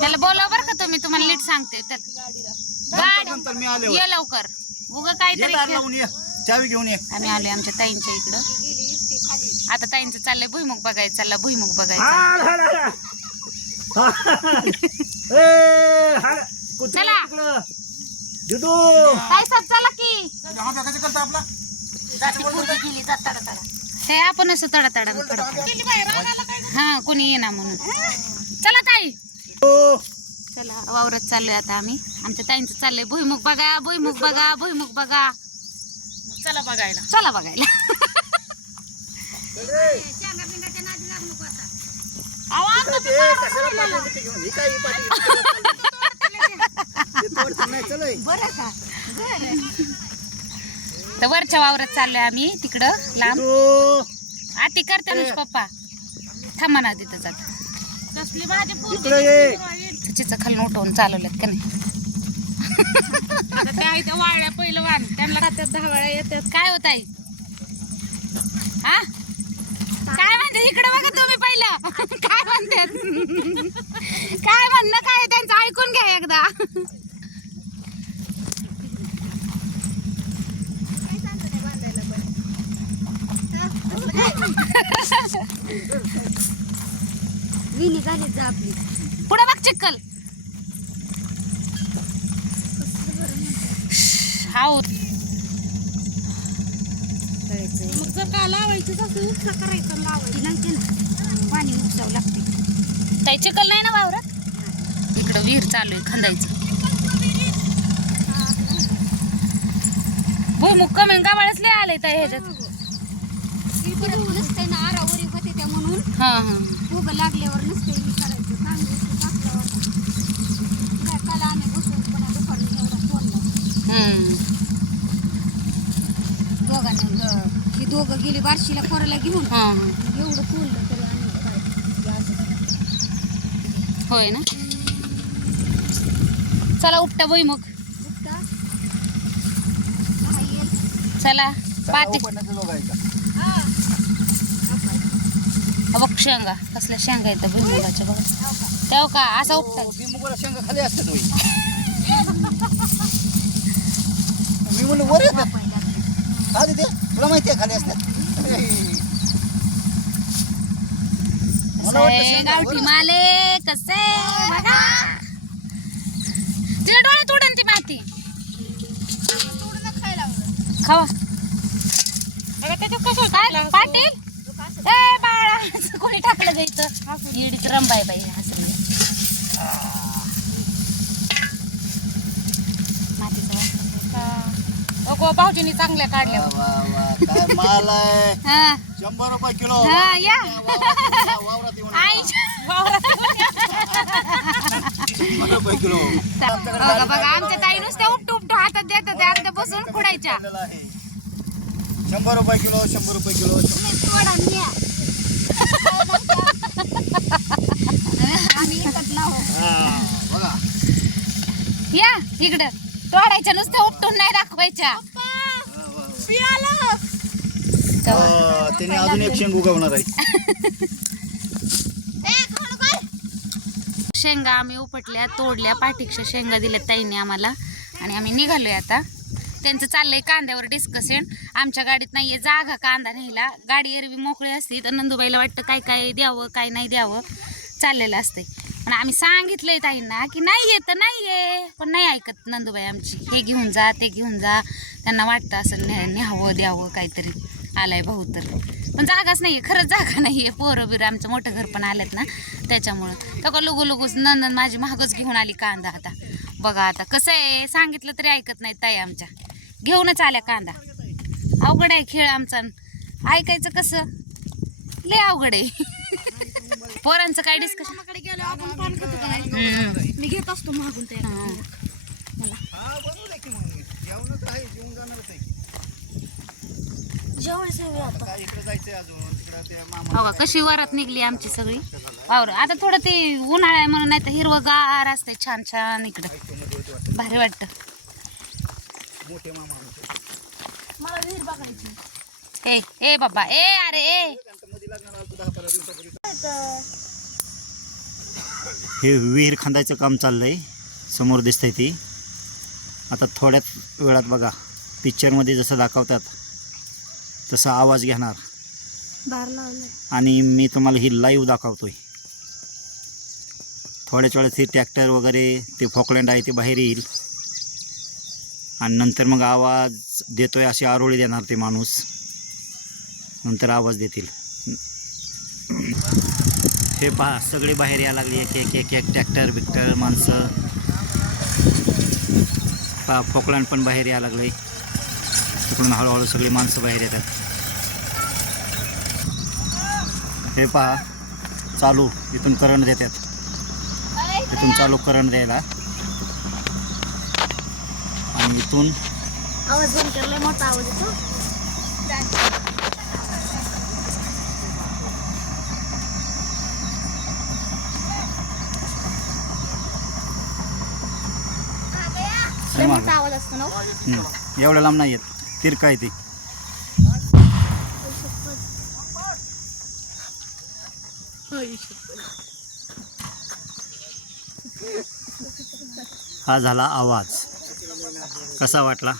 त्याला बोलव बरं का तुम्ही? तुम्हाला नीट सांगते. नंतर मी आले ये लवकर. उग ये काहीतरी दार खेळ. लावून ये. चावी घेऊन ये. आम्ही आलोय आमच्या ताईंच्या इकडं. आता ताईंचं चाललंय भुईमुग बघायचं. चालला भुईमुग बघायचं. हाड, हाड, हाड. हाड. ए, हाड. कुठं चला. तिकडं? की. हा बघायचं करता आपला. हे आपण असं तडा तडा हा कोणी येणार म्हणून. चला ताई. चला वावरात चाललोय आता आम्ही. आमच्या ताईंचं चाललंय भुईमुग बघा भुईमुग बघा भुईमुग बघा. चला बघायला. चला बघायला. तर वरच्या वावरात चाललोय आम्ही तिकडं लांब. आती करते ना पप्पा. थांबा ना तिथं जात. इकडं ये. चिचं खालून उठवून चालवलेत का नाही? त्या इथं वाळल्या पहिलं वाण त्यांना दहा वेळा येतात. काय होत आहे हा? काय म्हणते? इकडे बघा तुम्ही पहिलं. काय म्हणतात काय म्हणणं? काय आहे त्यांचं? ऐकून घ्या एकदा. विणी झाली जा आपली. पुढे बघ चिक्कल हाऊ मग जर का लावायचं तसं उपसा करायचं लावायची. लागते ना. पाणी उपसावं लागते काही चिकल नाही ना वावरात? इकडं विहीर चालू आहे खंदायचं. भुईमुग कमी गावाळच लय आलंय त्या ह्याच्यात. नसते ना आरावरी होते त्या म्हणून. हा हा. उग लागल्यावर नसते हे करायचं टाकल्यावर काय? काल आम्ही दुपारी ही दोघं गेली बारशीला पोराला घेऊन. हा हा. एवढं बोललं तरी आम्ही होय ना? चला उपटा हा येईल चला. चला, पाठी उपटण्याचं बघायचं. हा बघ शेंगा कसल्या शेंगा येतं भुईमुगाच्या बघा. तेव्हा का असा उपटा ओ, भुईमुगाला शेंगा खाली असतात. मी म्हणलं वर येतात हा तिथे तुला माहिती आहे खाली असतात. मला कसे शेंगा गावठी वर माले कसे? बघा. तिला डोळ्यात उडन ती माती. खावा? पाटील ए बाळा असं कोणी टाकलं ग इथं रंबाय बाई हसली. अगो भाऊजींनी चांगल्या काढल्या वा, वा, वा. काय माल आहे? हा. शंभर रुपये किलो. हा, या. वावरात- वावरात येऊन आईच्या शंभर रुपये किलो. बघा बघा आमच्या ताई नुसत्या उपटू उपटू हातात देतात त्या अगदी बसून खुडायच्या. आलेला आहे. शंभर रुपये किलो शंभर रुपये किलो थोडा न्या आम्ही एकच लावू हा, बघा या इकडं. तोडायच्या नुसत्या उपटून नाही दाखवायच्या. हा, त्याने अजून एक शेंग उगवणार आहे. शेंगा आम्ही उपटल्या तोडल्या पाठीक्षा शेंगा दिल्या ताईने आम्हाला. आणि आम्ही निघालोय आता. त्यांचं चाललंय कांद्यावर डिस्कशन आमच्या गाडीत नाहीये जागा कांदा न्यायला. गाडी एरवी मोकळी असते तर नंदुबाईला वाटतं काय काय द्यावं काय नाही द्यावं. चाललेलं असतंय. पण आम्ही सांगितलंय ताईंना की नाही तर नाहीये पण नाही ऐकत नंदूबाई आमची. हे घेऊन जा ते घेऊन जा. त्यांना वाटतं असं न्या न्यावं द्यावं काहीतरी. आलाय भाऊ तर. पण जागाच नाही आहे खरंच जागा नाही आहे पोरं बिरं आमचं मोठं घर पण आलेत ना त्याच्यामुळं. तर लुगू लुगूच नंदन माझी महागच घेऊन आली कांदा आता. बघा आता कसं आहे सांगितलं तरी ऐकत नाही ताई आमच्या. घेऊनच आल्या कांदा. अवघड आहे खेळ आमचा. ऐकायचं कसं? लय अवघड आहे. पोरांचं काय डिस्कशनकडे गेलो आपण पान खातो का? नाही? मी घेत असतो मागून ते. हा. बनवलंय की मग मी. जेवणच आहे जेवून जाणारच आहे जेवण काय इकडे जायचंय अजून तिकडे ते मामा बघा कशी वरात निघली आमची सगळी? वावर आता थोडं ते उन्हाळा आहे म्हणून नाही तर हिरवगार असते छान छान इकडं. भारी वाटतं. मोठे मामा आमचे मला विहीर बघायची. ए ए बाबा ए अरे ए. मध्ये लग्नाला आलतो हे विहीर खांदायचं काम चाललं आहे समोर दिसतंय ती. आता थोड्याच वेळात बघा. पिक्चरमध्ये जसं दाखवतात तसा आवाज घेणार. आणि मी तुम्हाला ही लाईव्ह दाखवतोय. थोड्याच वेळात हे ट्रॅक्टर वगैरे ते फॉकलँड आहे ते बाहेर येईल. आणि नंतर मग आवाज देतोय अशी आरोळी देणार ते माणूस. नंतर आवाज देतील. हे पहा सगळे बाहेर यायला लागली. एक एक एक एक ट्रॅक्टर बिक्टर माणसं. पहा फोकलांड पण बाहेर यायला लागले. तिकडून हळूहळू सगळी माणसं बाहेर येतात. हे पहा चालू. इथून करंट देतात. इथून चालू करंट द्यायला. आणि इथून आवाज बंद मोठा आवाज येतो. आवाज असतो ना हो. एवढ्या लांब नाही येत. तिरका आहे ती. हा झाला आवाज. कसा वाटला?